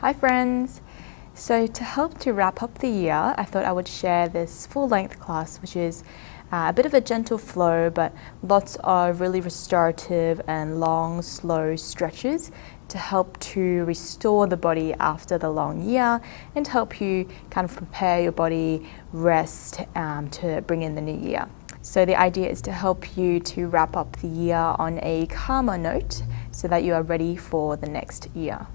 Hi friends! So to help to wrap up the year, I thought I would share this full-length class, which is a bit of a gentle flow, but lots of really restorative and long, slow stretches to help to restore the body after the long year and to help you kind of prepare your body, rest to bring in the new year. So the idea is to help you to wrap up the year on a calmer note so that you are ready for the next year.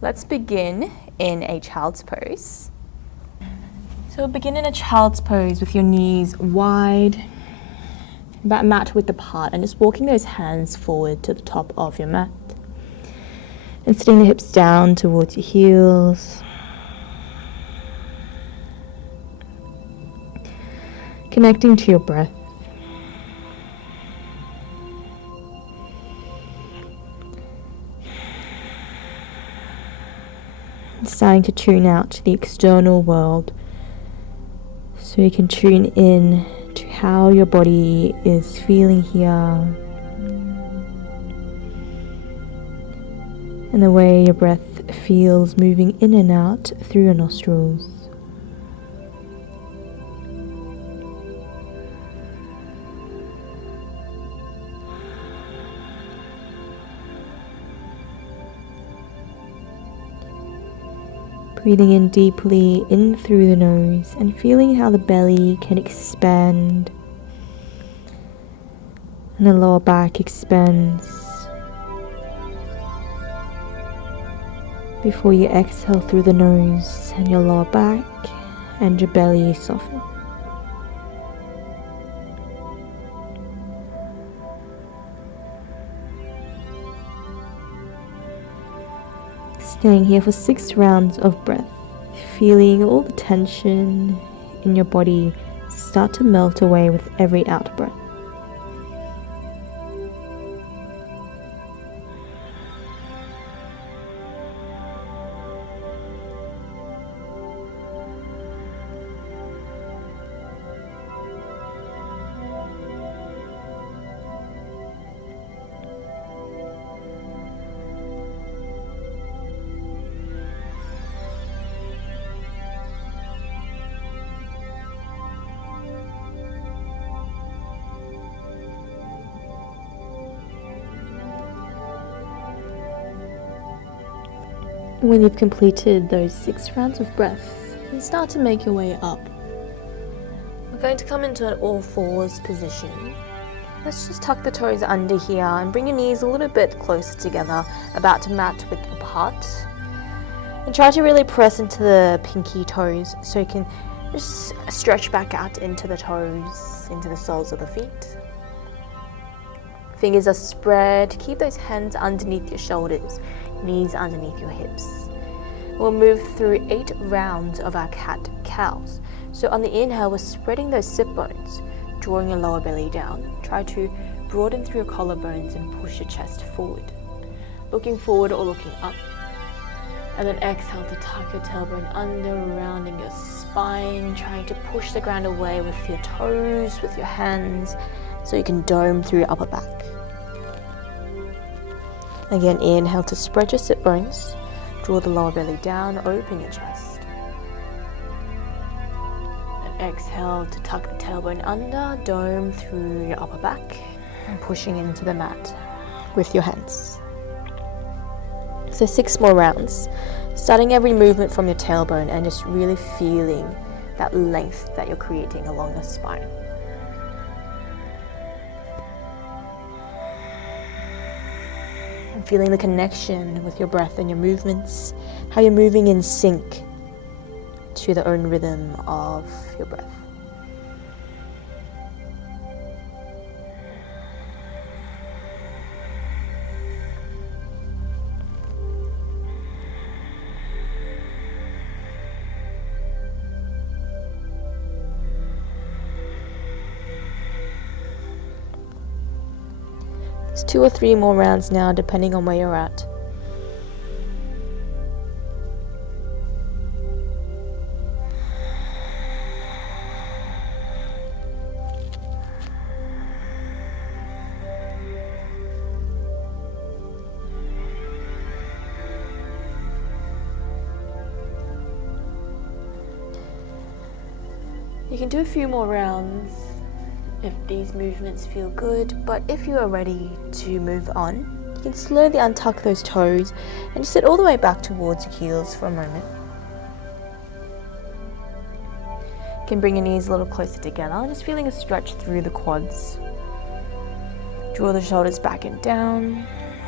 Let's begin in a child's pose. So begin in a child's pose with your knees wide, about mat width apart, and just walking those hands forward to the top of your mat. And sitting the hips down towards your heels. Connecting to your breath. Starting to tune out to the external world so you can tune in to how your body is feeling here and the way your breath feels moving in and out through your nostrils. Breathing in deeply in through the nose and feeling how the belly can expand and the lower back expands before you exhale through the nose and your lower back and your belly soften. Staying here for 6 rounds of breath, feeling all the tension in your body start to melt away with every out breath. When you've completed those 6 rounds of breath, you start to make your way up. We're going to come into an all fours position. Let's just tuck the toes under here and bring your knees a little bit closer together, about to mat width apart. And try to really press into the pinky toes so you can just stretch back out into the toes, into the soles of the feet. Fingers are spread. Keep those hands underneath your shoulders, knees underneath your hips. We'll move through 8 rounds of our cat-cows. So on the inhale, we're spreading those sit bones, drawing your lower belly down. Try to broaden through your collarbones and push your chest forward. Looking forward or looking up. And then exhale to tuck your tailbone under, rounding your spine, trying to push the ground away with your toes, with your hands, so you can dome through your upper back. Again, inhale to spread your sit bones, draw the lower belly down, open your chest. And exhale to tuck the tailbone under, dome through your upper back, and pushing into the mat with your hands. So 6 more rounds, starting every movement from your tailbone and just really feeling that length that you're creating along the spine. Feeling the connection with your breath and your movements, how you're moving in sync to the own rhythm of your breath. There's 2 or 3 more rounds now, depending on where you're at. can do a few more rounds if these movements feel good, but if you are ready to move on, you can slowly untuck those toes and just sit all the way back towards your heels for a moment. You can bring your knees a little closer together, just feeling a stretch through the quads. Draw the shoulders back and down.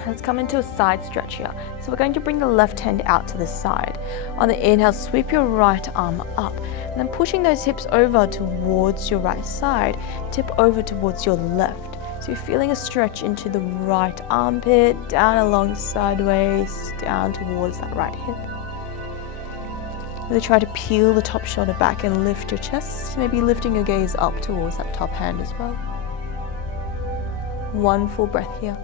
Let's come into a side stretch here. So we're going to bring the left hand out to the side. On the inhale, sweep your right arm up. And then pushing those hips over towards your right side, tip over towards your left. So you're feeling a stretch into the right armpit, down along sideways, down towards that right hip. Really try to peel the top shoulder back and lift your chest, maybe lifting your gaze up towards that top hand as well. One full breath here.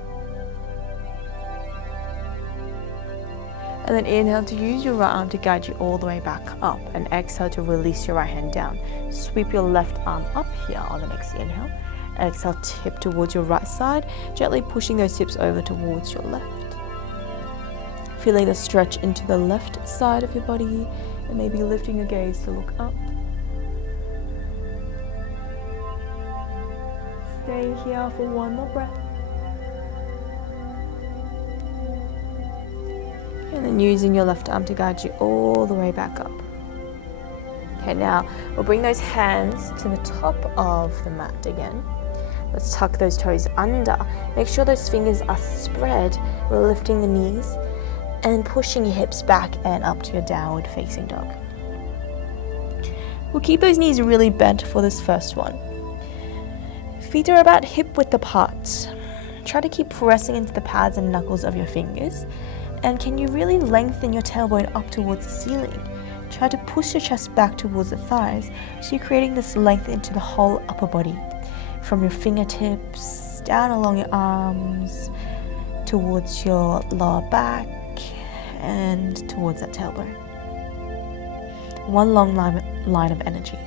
And then inhale to use your right arm to guide you all the way back up, and exhale to release your right hand down. Sweep your left arm up here on the next inhale. Exhale, tip towards your right side, gently pushing those hips over towards your left. Feeling the stretch into the left side of your body, and maybe lifting your gaze to look up. Stay here for one more breath. And then using your left arm to guide you all the way back up. Okay, now we'll bring those hands to the top of the mat again. Let's tuck those toes under. Make sure those fingers are spread. We're lifting the knees and pushing your hips back and up to your downward facing dog. We'll keep those knees really bent for this first one. Feet are about hip width apart. Try to keep pressing into the pads and knuckles of your fingers. And can you really lengthen your tailbone up towards the ceiling? Try to push your chest back towards the thighs, so you're creating this length into the whole upper body. From your fingertips, down along your arms, towards your lower back, and towards that tailbone. One long line of energy.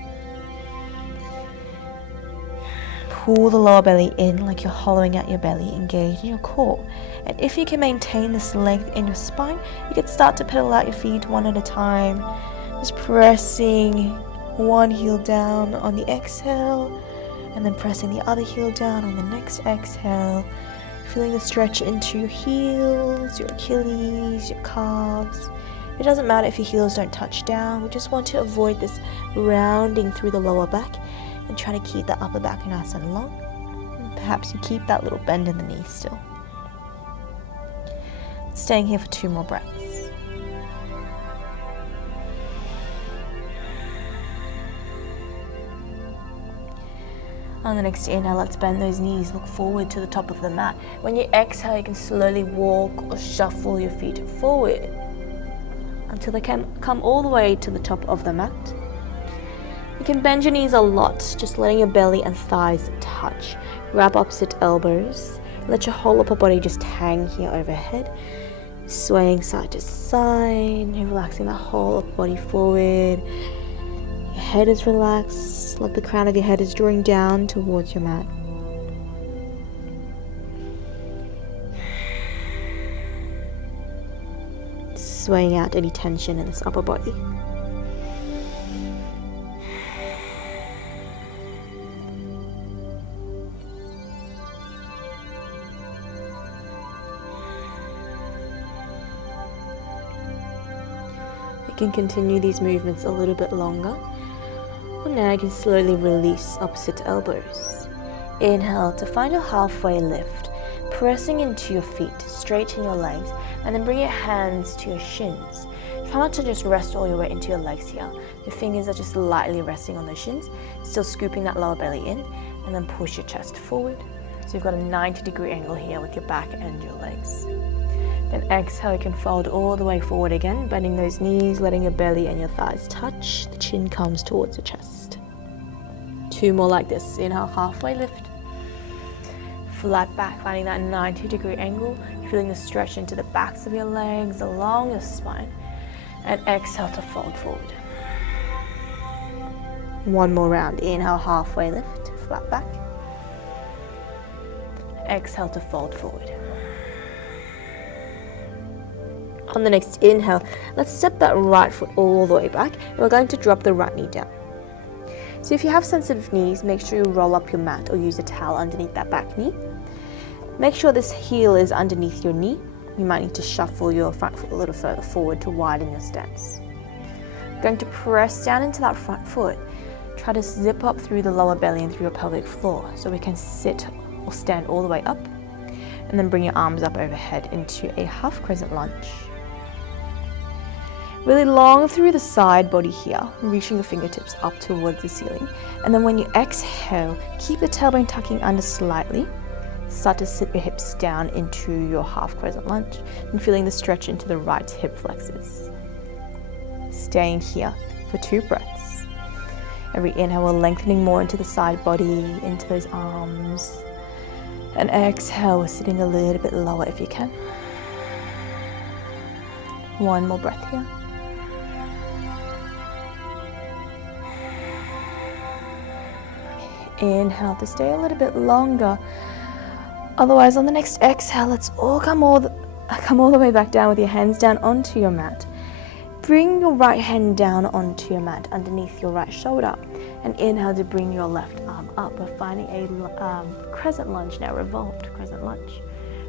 Pull the lower belly in like you're hollowing out your belly, engaging your core. And if you can maintain this length in your spine, you can start to pedal out your feet one at a time. Just pressing one heel down on the exhale, and then pressing the other heel down on the next exhale. Feeling the stretch into your heels, your Achilles, your calves. It doesn't matter if your heels don't touch down. We just want to avoid this rounding through the lower back and try to keep the upper back nice and long. And perhaps you keep that little bend in the knee still. Staying here for 2 more breaths. On the next inhale, let's bend those knees, look forward to the top of the mat. When you exhale, you can slowly walk or shuffle your feet forward until they can come all the way to the top of the mat. You can bend your knees a lot, just letting your belly and thighs touch. Wrap opposite elbows. Let your whole upper body just hang here overhead. Swaying side to side, relaxing the whole upper body forward. Your head is relaxed, like the crown of your head is drawing down towards your mat. Swaying out any tension in this upper body. You can continue these movements a little bit longer. And now you can slowly release opposite elbows. Inhale to find your halfway lift, pressing into your feet, straighten your legs, and then bring your hands to your shins. Try not to just rest all your weight into your legs here. Your fingers are just lightly resting on the shins, still scooping that lower belly in, and then push your chest forward. So you've got a 90-degree angle here with your back and your legs. Then exhale, you can fold all the way forward again, bending those knees, letting your belly and your thighs touch. The chin comes towards the chest. 2 more like this. Inhale, halfway lift. Flat back, finding that 90-degree angle. Feeling the stretch into the backs of your legs, along your spine. And exhale to fold forward. 1 more round. Inhale, halfway lift, flat back. Exhale to fold forward. On the next inhale, let's step that right foot all the way back. And we're going to drop the right knee down. So if you have sensitive knees, make sure you roll up your mat or use a towel underneath that back knee. Make sure this heel is underneath your knee. You might need to shuffle your front foot a little further forward to widen your stance. Going to press down into that front foot. Try to zip up through the lower belly and through your pelvic floor so we can sit or stand all the way up. And then bring your arms up overhead into a half crescent lunge. Really long through the side body here, reaching your fingertips up towards the ceiling. And then when you exhale, keep the tailbone tucking under slightly. Start to sit your hips down into your half crescent lunge and feeling the stretch into the right hip flexors. Staying here for 2 breaths. Every inhale, we're lengthening more into the side body, into those arms. And exhale, we're sitting a little bit lower if you can. 1 more breath here. Inhale to stay a little bit longer. Otherwise, on the next exhale, let's all come all the way back down with your hands down onto your mat. Bring your right hand down onto your mat underneath your right shoulder. And inhale to bring your left arm up. We're finding a crescent lunge now, revolved crescent lunge.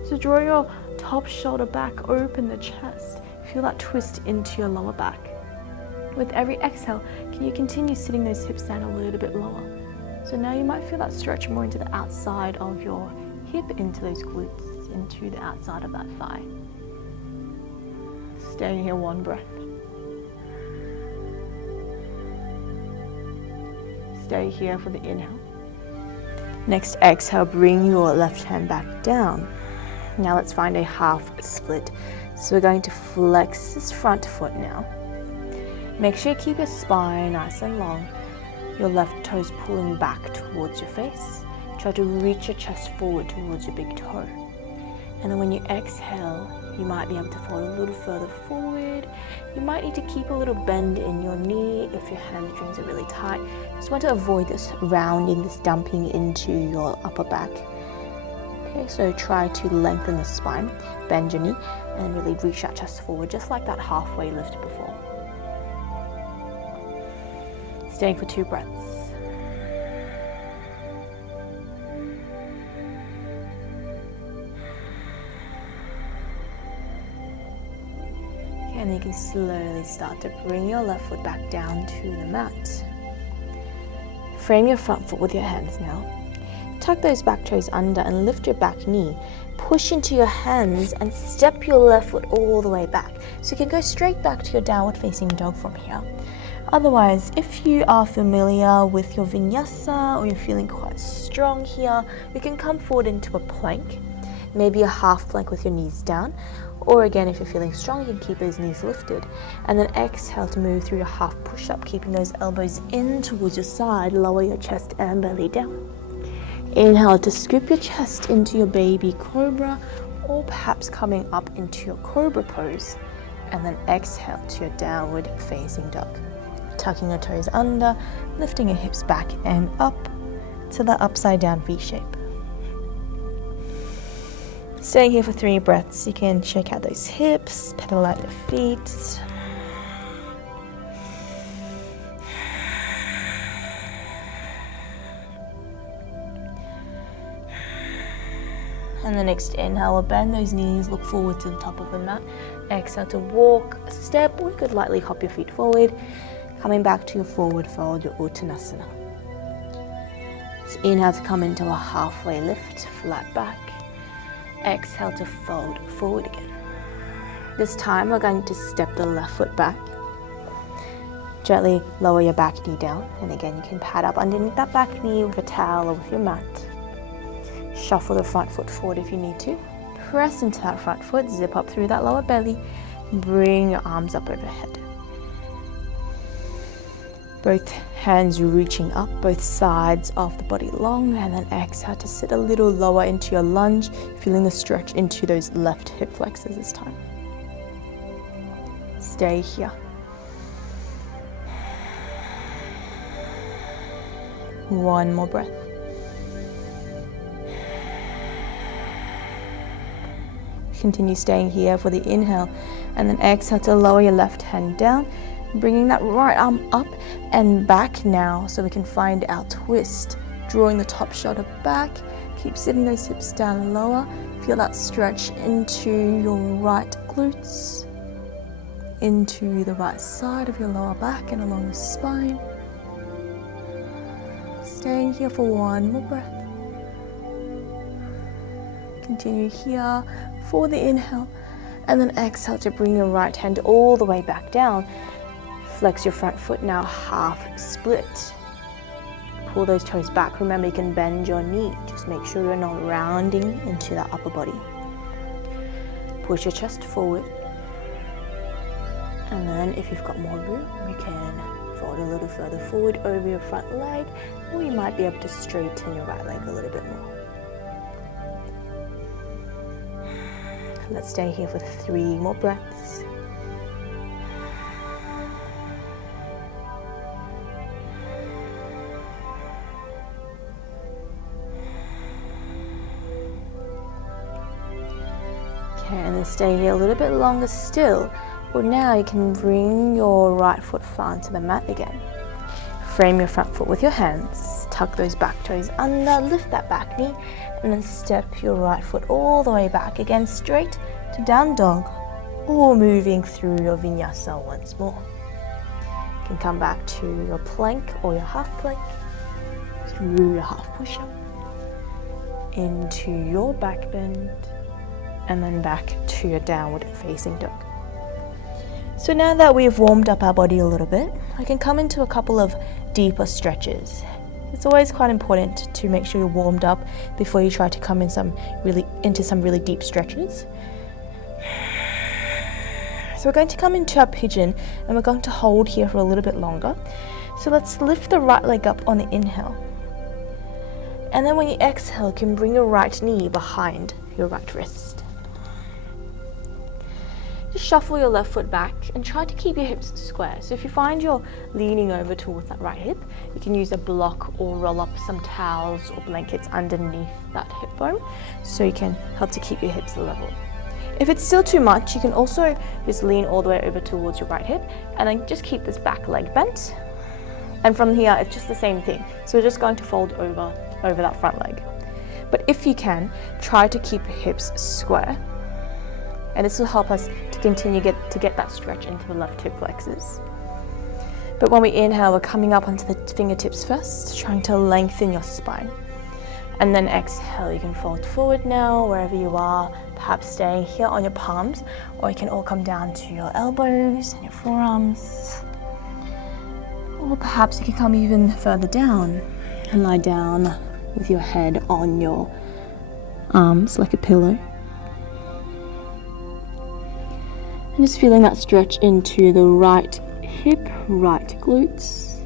So draw your top shoulder back, open the chest. Feel that twist into your lower back. With every exhale, can you continue sitting those hips down a little bit lower? So now you might feel that stretch more into the outside of your hip, into those glutes, into the outside of that thigh. Staying here, 1 breath. Stay here for the inhale. Next exhale, bring your left hand back down. Now let's find a half split. So we're going to flex this front foot now. Make sure you keep your spine nice and long. Your left toes pulling back towards your face. Try to reach your chest forward towards your big toe. And then when you exhale, you might be able to fall a little further forward. You might need to keep a little bend in your knee if your hamstrings are really tight. Just want to avoid this rounding, this dumping into your upper back. Okay, so try to lengthen the spine, bend your knee, and really reach that chest forward, just like that halfway lift before. Staying for 2 breaths. Okay, and then you can slowly start to bring your left foot back down to the mat. Frame your front foot with your hands now. Tuck those back toes under and lift your back knee. Push into your hands and step your left foot all the way back. So you can go straight back to your downward facing dog from here. Otherwise, if you are familiar with your vinyasa or you're feeling quite strong here, you can come forward into a plank, maybe a half plank with your knees down, or again, if you're feeling strong, you can keep those knees lifted. And then exhale to move through your half push-up, keeping those elbows in towards your side, lower your chest and belly down. Inhale to scoop your chest into your baby cobra, or perhaps coming up into your cobra pose. And then exhale to your downward facing dog. Tucking your toes under, lifting your hips back and up to the upside down V shape. Staying here for 3 breaths. You can shake out those hips, pedal out your feet. And the next inhale, bend those knees, look forward to the top of the mat. Exhale to walk, step, or you could lightly hop your feet forward. Coming back to your forward fold, your Uttanasana. So inhale to come into a halfway lift, flat back. Exhale to fold forward again. This time we're going to step the left foot back. Gently lower your back knee down. And again, you can pad up underneath that back knee with a towel or with your mat. Shuffle the front foot forward if you need to. Press into that front foot, zip up through that lower belly. Bring your arms up overhead. Both hands reaching up, both sides of the body long, and then exhale to sit a little lower into your lunge, feeling the stretch into those left hip flexors this time. Stay here. One more breath. Continue staying here for the inhale, and then exhale to lower your left hand down. Bringing that right arm up and back now so we can find our twist. Drawing the top shoulder back, keep sitting those hips down lower. Feel that stretch into your right glutes, into the right side of your lower back and along the spine. Staying here for one more breath. Continue here for the inhale, and then exhale to bring your right hand all the way back down. Flex your front foot now, half split. Pull those toes back. Remember, you can bend your knee. Just make sure you're not rounding into that upper body. Push your chest forward. And then if you've got more room, you can fold a little further forward over your front leg, or you might be able to straighten your right leg a little bit more. Let's stay here for 3 more breaths. Okay, and then stay here a little bit longer still. Or now you can bring your right foot flat onto the mat again. Frame your front foot with your hands. Tuck those back toes under, lift that back knee, and then step your right foot all the way back again, straight to down dog, or moving through your vinyasa once more. You can come back to your plank or your half plank, through your half push-up, into your back bend, and then back to your downward facing dog. So now that we've warmed up our body a little bit, I can come into a couple of deeper stretches. It's always quite important to make sure you're warmed up before you try to come into some really deep stretches. So we're going to come into our pigeon, and we're going to hold here for a little bit longer. So let's lift the right leg up on the inhale. And then when you exhale, you can bring your right knee behind your right wrist. Just shuffle your left foot back and try to keep your hips square. So if you find you're leaning over towards that right hip, you can use a block or roll up some towels or blankets underneath that hip bone so you can help to keep your hips level. If it's still too much, you can also just lean all the way over towards your right hip and then just keep this back leg bent. And from here, it's just the same thing. So we're just going to fold over that front leg. But if you can, try to keep your hips square. And this will help us to continue to get that stretch into the left hip flexors. But when we inhale, we're coming up onto the fingertips first, trying to lengthen your spine. And then exhale, you can fold forward now, wherever you are, perhaps staying here on your palms, or you can all come down to your elbows and your forearms. Or perhaps you can come even further down and lie down with your head on your arms like a pillow. And just feeling that stretch into the right hip, right glutes.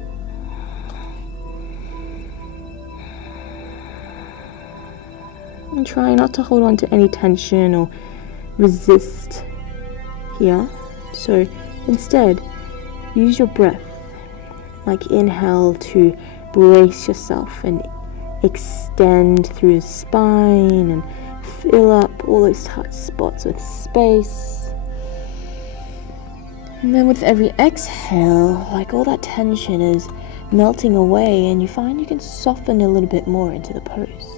And try not to hold on to any tension or resist here. So instead, use your breath. Like inhale to brace yourself and extend through the spine and fill up all those tight spots with space. And then with every exhale, like all that tension is melting away, and you find you can soften a little bit more into the pose.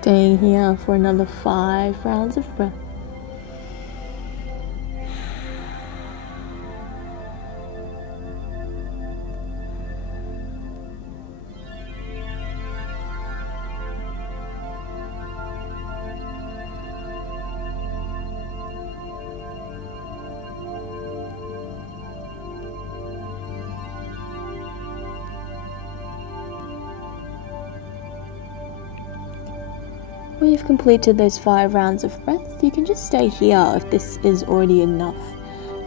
Staying here for another 5 rounds of breath. When you've completed those 5 rounds of breath, you can just stay here if this is already enough.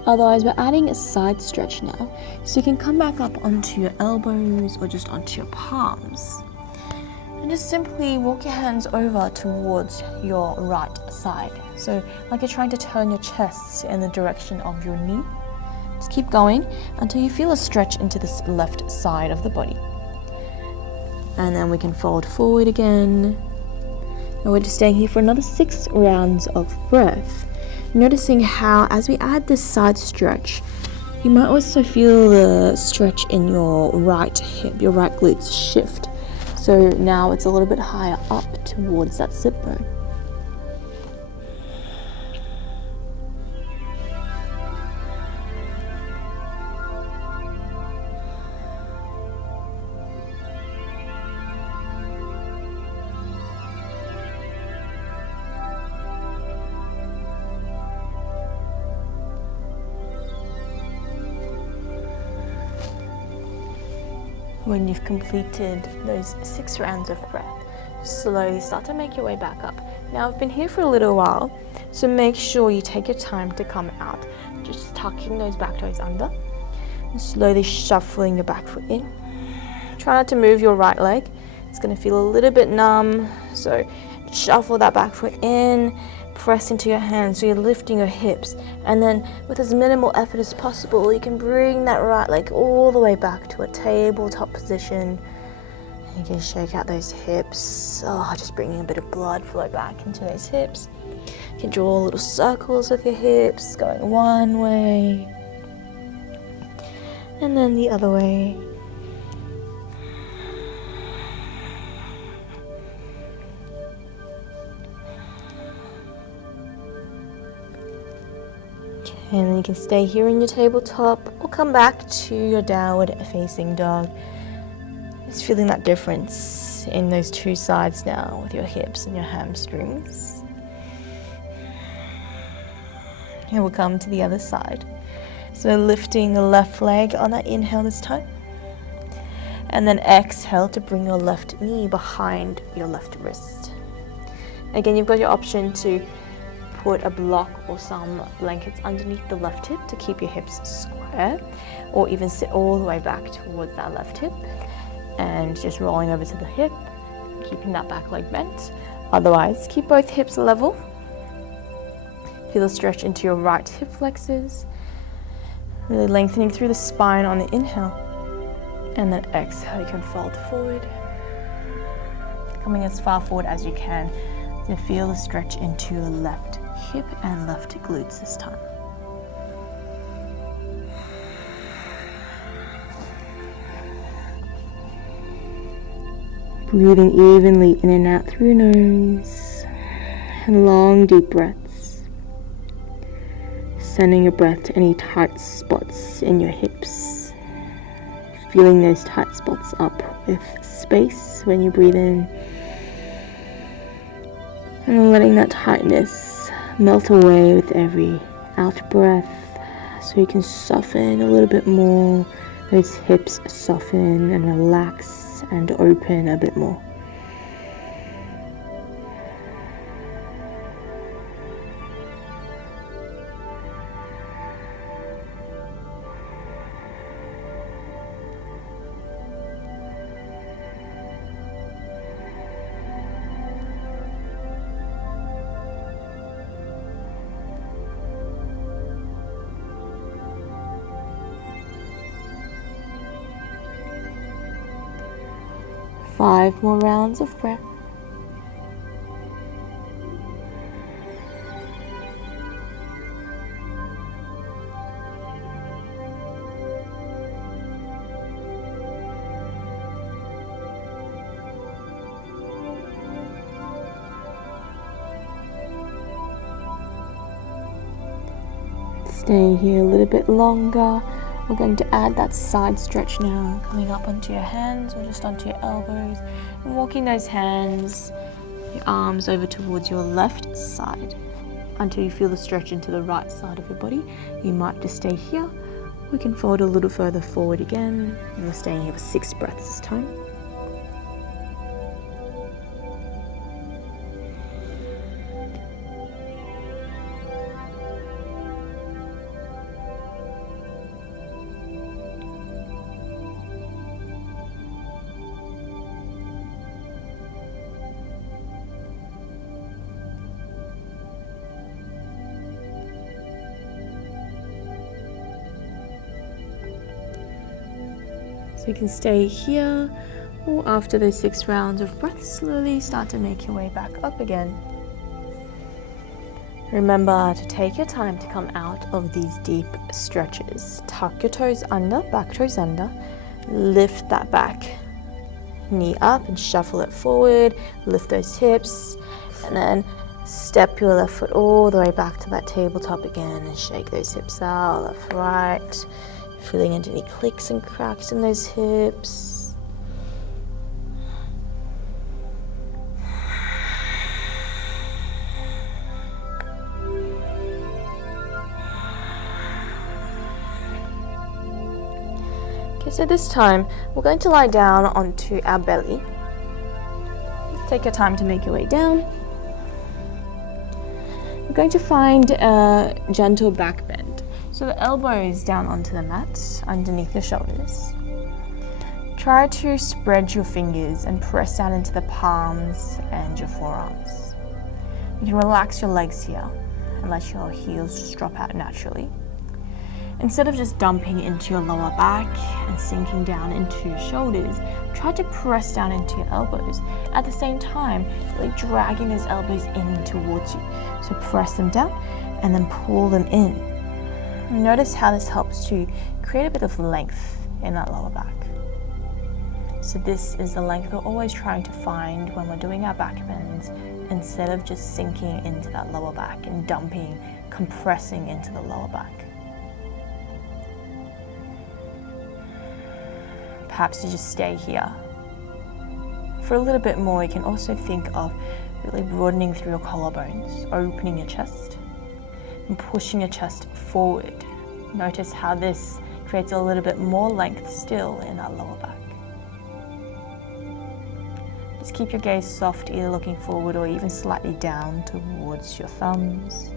Otherwise, we're adding a side stretch now. So you can come back up onto your elbows or just onto your palms. And just simply walk your hands over towards your right side. So like you're trying to turn your chest in the direction of your knee. Just keep going until you feel a stretch into this left side of the body. And then we can fold forward again. And we're just staying here for another 6 rounds of breath. Noticing how as we add this side stretch, you might also feel the stretch in your right hip, your right glutes shift. So now it's a little bit higher up towards that sit bone. When you've completed those 6 rounds of breath, slowly start to make your way back up. Now I've been here for a little while, so make sure you take your time to come out. Just tucking those back toes under and slowly shuffling your back foot in. Try not to move your right leg. It's going to feel a little bit numb, so shuffle that back foot in, press into your hands so you're lifting your hips, and then with as minimal effort as possible you can bring that right leg all the way back to a tabletop position. And you can shake out those hips, just bringing a bit of blood flow back into those hips. You can draw little circles with your hips, going one way and then the other way. And then you can stay here in your tabletop or come back to your downward facing dog. Just feeling that difference in those two sides now with your hips and your hamstrings. And we'll come to the other side. So lifting the left leg on that inhale this time. And then exhale to bring your left knee behind your left wrist. Again, you've got your option to put a block or some blankets underneath the left hip to keep your hips square, or even sit all the way back towards that left hip and just rolling over to the hip, keeping that back leg bent. Otherwise, keep both hips level. Feel a stretch into your right hip flexors, really lengthening through the spine on the inhale, and then exhale, you can fold forward, coming as far forward as you can to feel the stretch into your left hip and left glutes this time. Breathing evenly in and out through your nose, and long deep breaths. Sending your breath to any tight spots in your hips. Feeling those tight spots up with space when you breathe in. And letting that tightness melt away with every out breath, so you can soften a little bit more. Those hips soften and relax and open a bit more. Five more rounds of breath. Staying here a little bit longer. We're going to add that side stretch now, coming up onto your hands or just onto your elbows, and walking those hands, your arms over towards your left side until you feel the stretch into the right side of your body. You might just stay here. We can fold a little further forward again, and we're staying here for 6 breaths this time. So you can stay here, or after those 6 rounds of breath, slowly start to make your way back up again. Remember to take your time to come out of these deep stretches. Tuck your toes under, back toes under, lift that back knee up and shuffle it forward, lift those hips, and then step your left foot all the way back to that tabletop again and shake those hips out, left, right, feeling into any clicks and cracks in those hips. Okay, so this time we're going to lie down onto our belly. Take your time to make your way down. We're going to find a gentle back bend. So the elbows down onto the mat, underneath the shoulders. Try to spread your fingers and press down into the palms and your forearms. You can relax your legs here and let your heels just drop out naturally. Instead of just dumping into your lower back and sinking down into your shoulders, try to press down into your elbows. At the same time, really dragging those elbows in towards you. So press them down and then pull them in. And notice how this helps to create a bit of length in that lower back. So this is the length we're always trying to find when we're doing our back bends, instead of just sinking into that lower back and dumping, compressing into the lower back. Perhaps you just stay here. For a little bit more, you can also think of really broadening through your collarbones, opening your chest, and pushing your chest forward. Notice how this creates a little bit more length still in that lower back. Just keep your gaze soft, either looking forward or even slightly down towards your thumbs.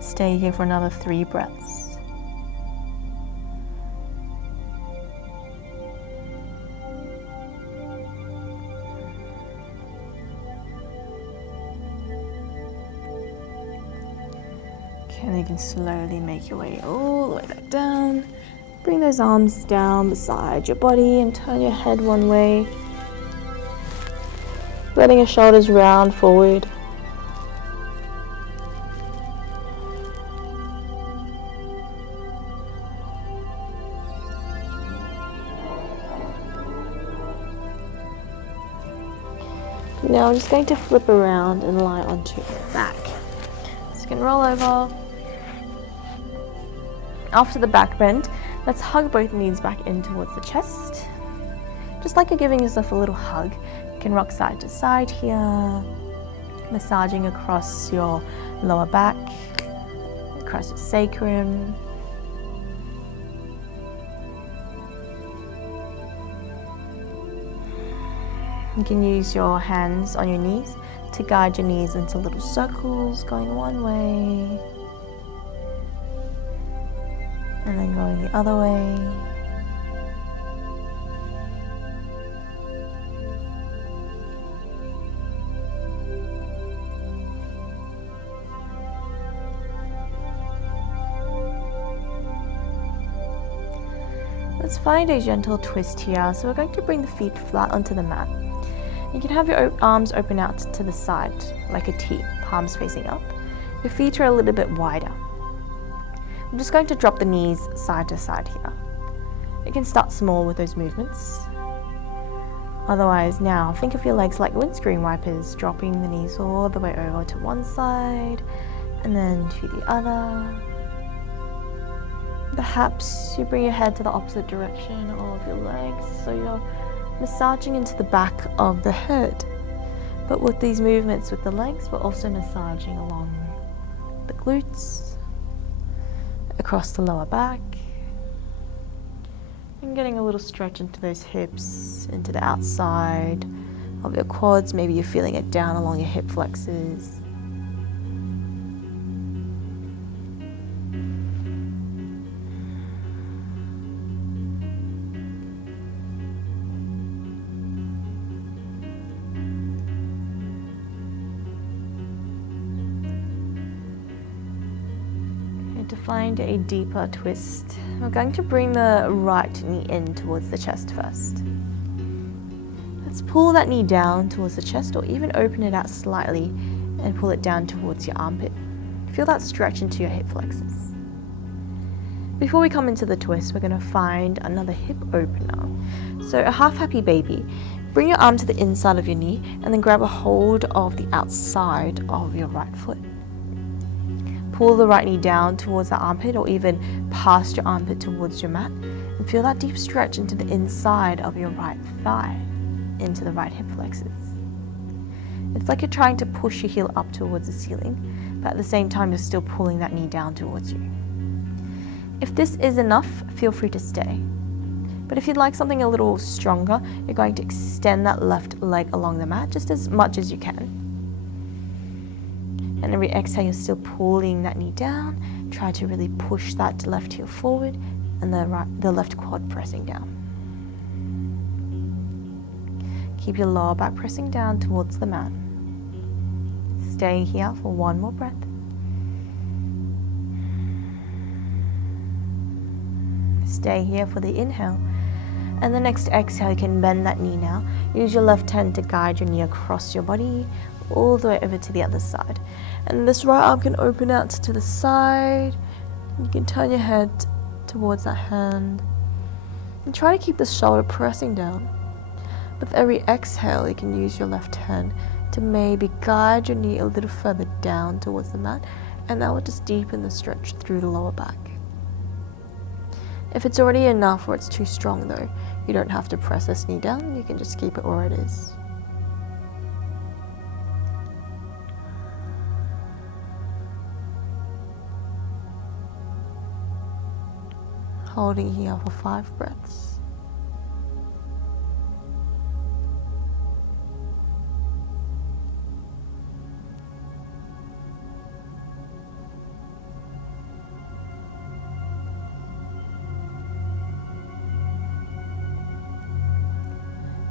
Stay here for another 3 breaths. And you can slowly make your way all the way back down. Bring those arms down beside your body and turn your head one way. Letting your shoulders round forward. Now I'm just going to flip around and lie onto your back. So you can roll over. After the back bend, let's hug both knees back in towards the chest. Just like you're giving yourself a little hug. You can rock side to side here, massaging across your lower back, across your sacrum. You can use your hands on your knees to guide your knees into little circles, going one way and then going the other way. Let's find a gentle twist here. So we're going to bring the feet flat onto the mat. You can have your arms open out to the side like a T, palms facing up. Your feet are a little bit wider. I'm just going to drop the knees side to side here. You can start small with those movements. Otherwise, now think of your legs like windscreen wipers, dropping the knees all the way over to one side and then to the other. Perhaps you bring your head to the opposite direction of your legs, so you're massaging into the back of the head. But with these movements with the legs, we're also massaging along the glutes, across the lower back, and getting a little stretch into those hips, into the outside of your quads. Maybe you're feeling it down along your hip flexors. to find a deeper twist, we're going to bring the right knee in towards the chest first. Let's pull that knee down towards the chest, or even open it out slightly and pull it down towards your armpit. Feel that stretch into your hip flexors. Before we come into the twist, we're going to find another hip opener. So a half happy baby. Bring your arm to the inside of your knee and then grab a hold of the outside of your right foot. Pull the right knee down towards the armpit, or even past your armpit towards your mat, and feel that deep stretch into the inside of your right thigh, into the right hip flexors. It's like you're trying to push your heel up towards the ceiling, but at the same time you're still pulling that knee down towards you. If this is enough, feel free to stay. But if you'd like something a little stronger, you're going to extend that left leg along the mat just as much as you can. And every exhale, you're still pulling that knee down. Try to really push that left heel forward and the left quad pressing down. Keep your lower back pressing down towards the mat. Stay here for one more breath. Stay here for the inhale. And the next exhale, you can bend that knee now. Use your left hand to guide your knee across your body, all the way over to the other side. And this right arm can open out to the side. You can turn your head towards that hand. And try to keep the shoulder pressing down. With every exhale, you can use your left hand to maybe guide your knee a little further down towards the mat. And that will just deepen the stretch through the lower back. If it's already enough or it's too strong though, you don't have to press this knee down. You can just keep it where it is. Holding here for 5 breaths.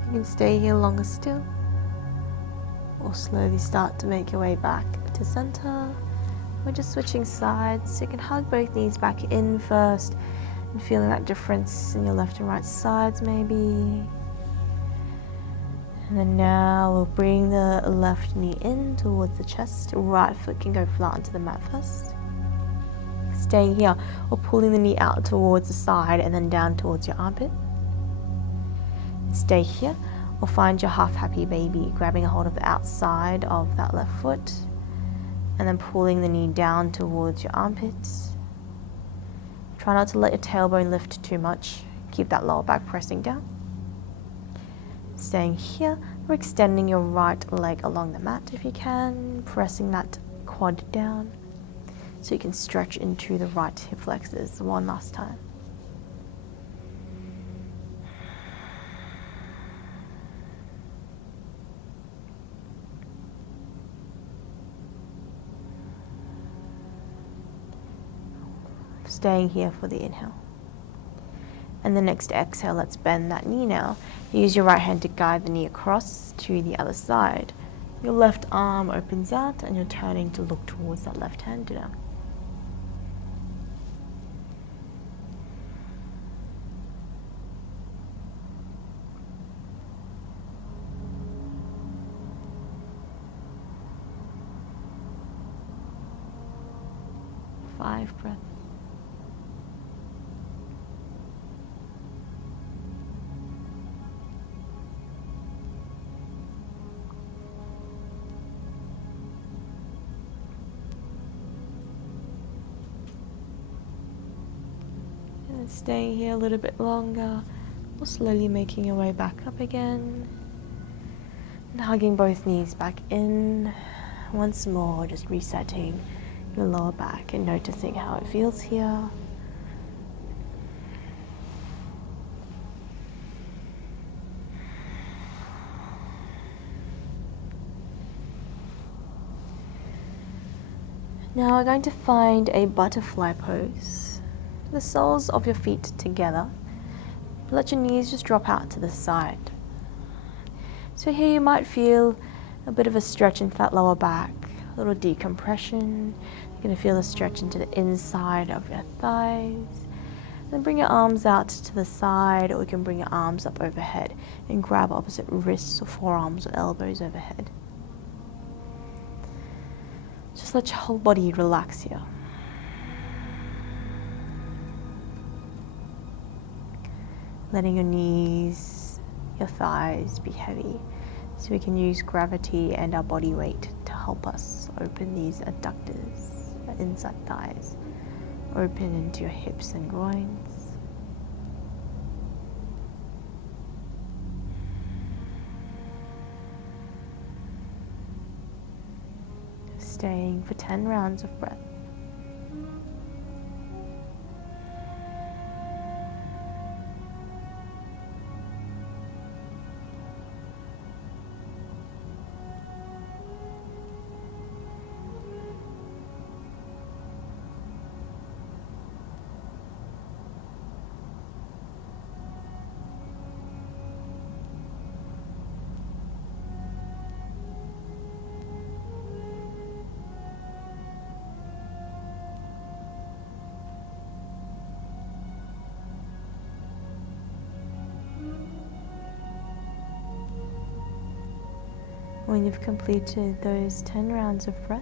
You can stay here longer still, or slowly start to make your way back to center. We're just switching sides, so you can hug both knees back in first, and feeling that difference in your left and right sides maybe. And then now we'll bring the left knee in towards the chest. Right foot can go flat onto the mat first. Staying here, or pulling the knee out towards the side and then down towards your armpit. Stay here, or find your half happy baby, grabbing a hold of the outside of that left foot and then pulling the knee down towards your armpits. Try not to let your tailbone lift too much. Keep that lower back pressing down. Staying here, or extending your right leg along the mat if you can, pressing that quad down so you can stretch into the right hip flexors one last time. Staying here for the inhale. And the next exhale, let's bend that knee now. Use your right hand to guide the knee across to the other side. Your left arm opens out and you're turning to look towards that left hand now. Five breaths. And staying here a little bit longer, or slowly making your way back up again. And hugging both knees back in. Once more, just resetting your lower back and noticing how it feels here. Now we're going to find a butterfly pose. The soles of your feet together. Let your knees just drop out to the side. So here you might feel a bit of a stretch into that lower back, a little decompression. You You're going to feel a stretch into the inside of your thighs. Then bring your arms out to the side, or you can bring your arms up overhead and grab opposite wrists or forearms or elbows overhead. Just let your whole body relax here. Letting your knees, your thighs be heavy, so we can use gravity and our body weight to help us open these adductors, our inside thighs, open into your hips and groins. Staying for 10 rounds of breath. When you've completed those 10 rounds of breath,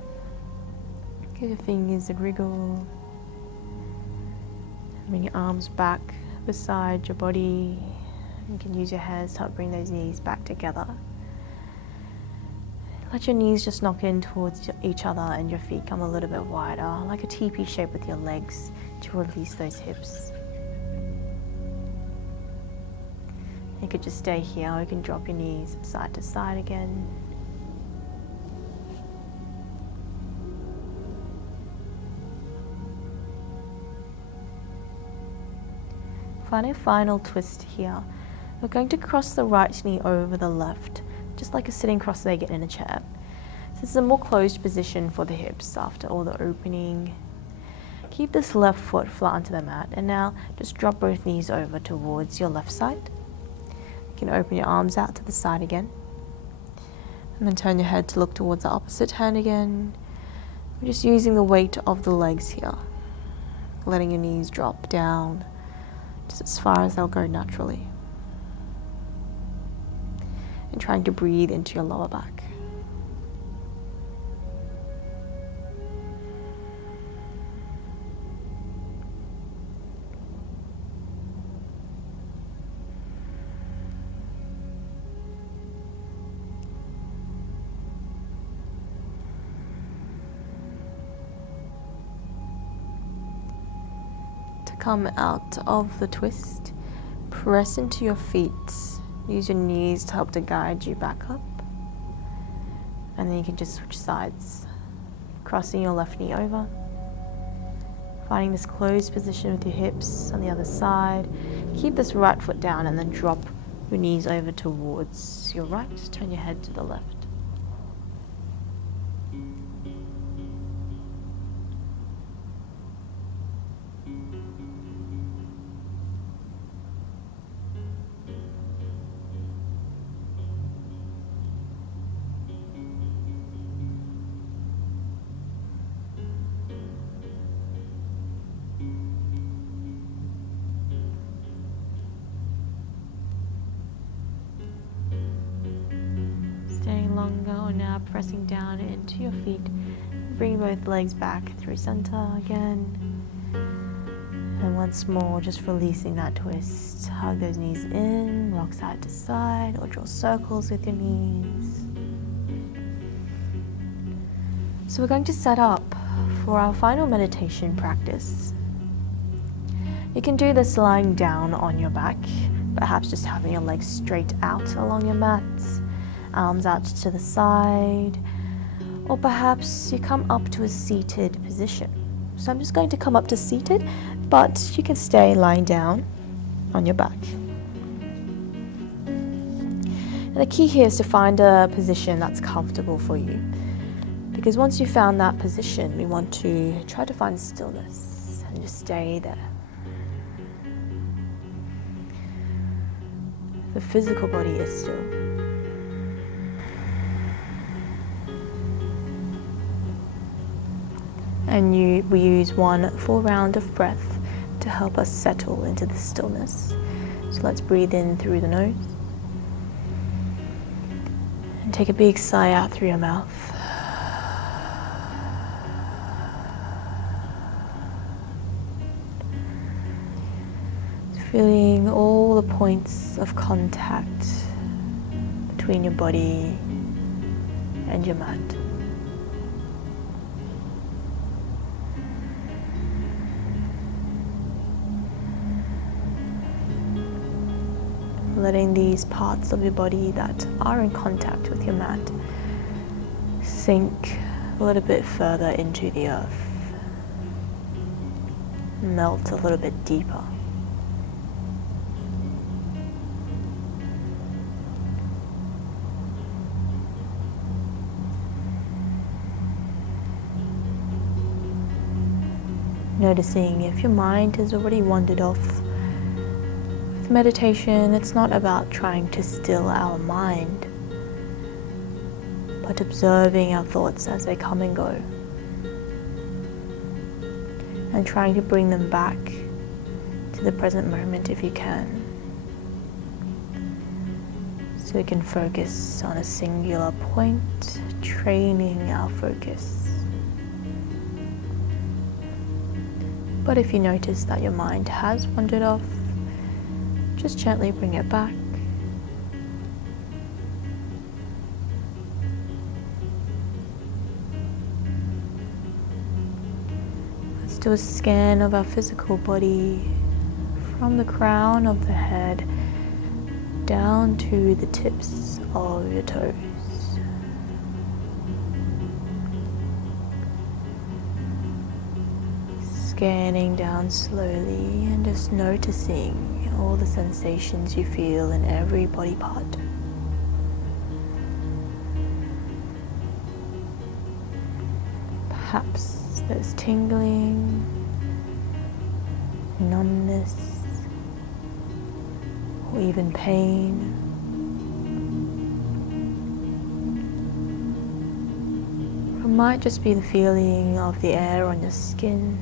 give your fingers a wriggle. Bring your arms back beside your body. You can use your hands to help bring those knees back together. Let your knees just knock in towards each other and your feet come a little bit wider, like a teepee shape with your legs to release those hips. You could just stay here, or you can drop your knees side to side again. Find a final twist here. We're going to cross the right knee over the left, just like a sitting cross-legged in a chair. So this is a more closed position for the hips after all the opening. Keep this left foot flat onto the mat, and now just drop both knees over towards your left side. You can open your arms out to the side again, and then turn your head to look towards the opposite hand again. We're just using the weight of the legs here, letting your knees drop down just as far as they'll go naturally, and trying to breathe into your lower back. Come out of the twist, press into your feet, use your knees to help to guide you back up, and then you can just switch sides, crossing your left knee over, finding this closed position with your hips on the other side. Keep this right foot down and then drop your knees over towards your right, turn your head to the left. Staying longer, or now pressing down into your feet. Bring both legs back through center again. And once more, just releasing that twist. Hug those knees in, rock side to side, or draw circles with your knees. So we're going to set up for our final meditation practice. You can do this lying down on your back, perhaps just having your legs straight out along your mat, arms out to the side, or perhaps you come up to a seated position. So I'm just going to come up to seated, but you can stay lying down on your back. And the key here is to find a position that's comfortable for you, because once you've found that position, we want to try to find stillness and just stay there. The physical body is still. And we use one full round of breath to help us settle into the stillness. So let's breathe in through the nose and take a big sigh out through your mouth. Feeling all the points of contact between your body and your mat. Letting these parts of your body that are in contact with your mat sink a little bit further into the earth, melt a little bit deeper. Noticing if your mind has already wandered off. With meditation, it's not about trying to still our mind, but observing our thoughts as they come and go, and trying to bring them back to the present moment if you can, so we can focus on a singular point, training our focus. But if you notice that your mind has wandered off, just gently bring it back. Let's do a scan of our physical body from the crown of the head down to the tips of your toes. Scanning down slowly and just noticing all the sensations you feel in every body part. Perhaps there's tingling, numbness, or even pain. Or it might just be the feeling of the air on your skin.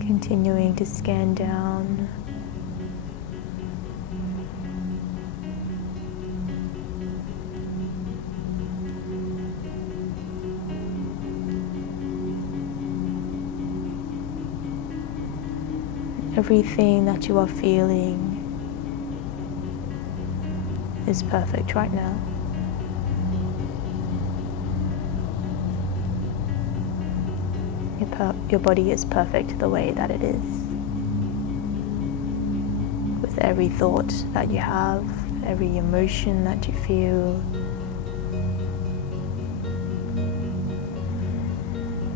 Continuing to scan down. Everything that you are feeling is perfect right now. Your body is perfect the way that it is. With every thought that you have, every emotion that you feel,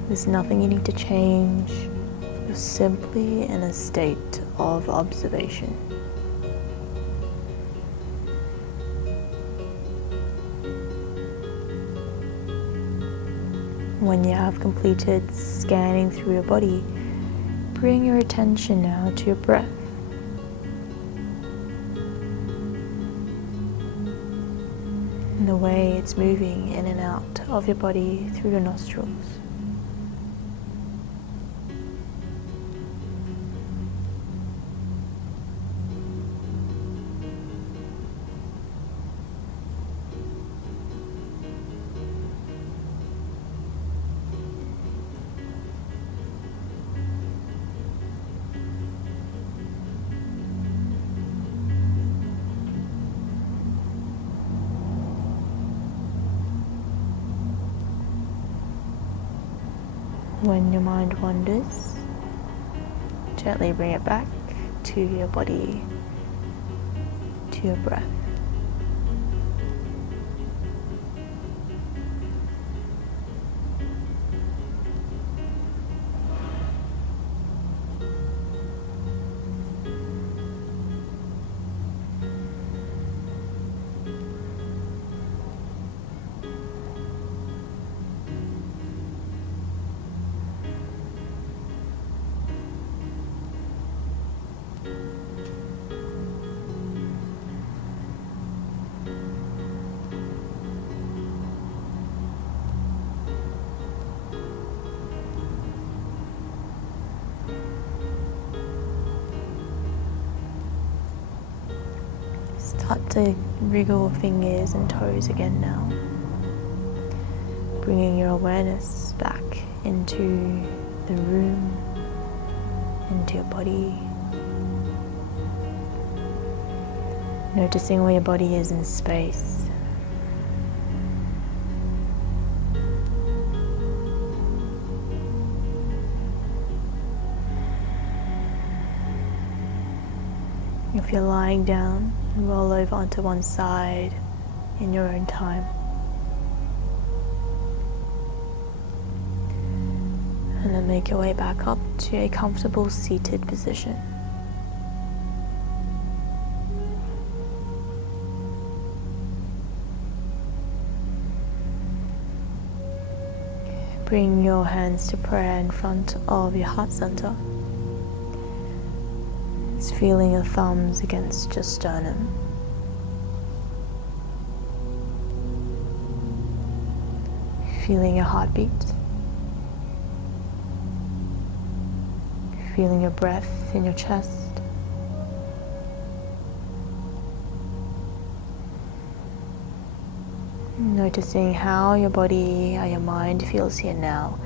there's nothing you need to change. You're simply in a state of observation. When you have completed scanning through your body, bring your attention now to your breath. And the way it's moving in and out of your body through your nostrils. When your mind wanders, gently bring it back to your body, to your breath. Start to wriggle fingers and toes again now. Bringing your awareness back into the room, into your body. Noticing where your body is in space. If you're lying down, roll over onto one side in your own time. And then make your way back up to a comfortable seated position. Bring your hands to prayer in front of your heart center. It's feeling your thumbs against your sternum. Feeling your heartbeat. Feeling your breath in your chest. Noticing how your body, how your mind feels here now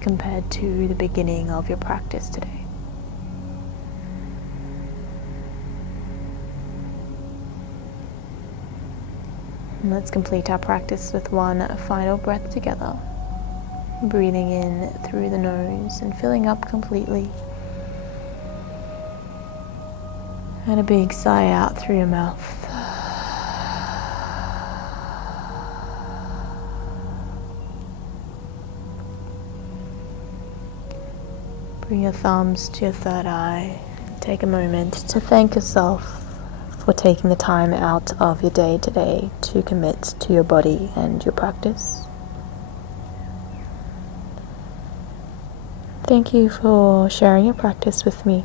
compared to the beginning of your practice today. And let's complete our practice with one final breath together. Breathing in through the nose and filling up completely. And a big sigh out through your mouth. Bring your thumbs to your third eye. Take a moment to thank yourself for taking the time out of your day today to commit to your body and your practice. Thank you for sharing your practice with me.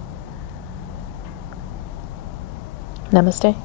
Namaste.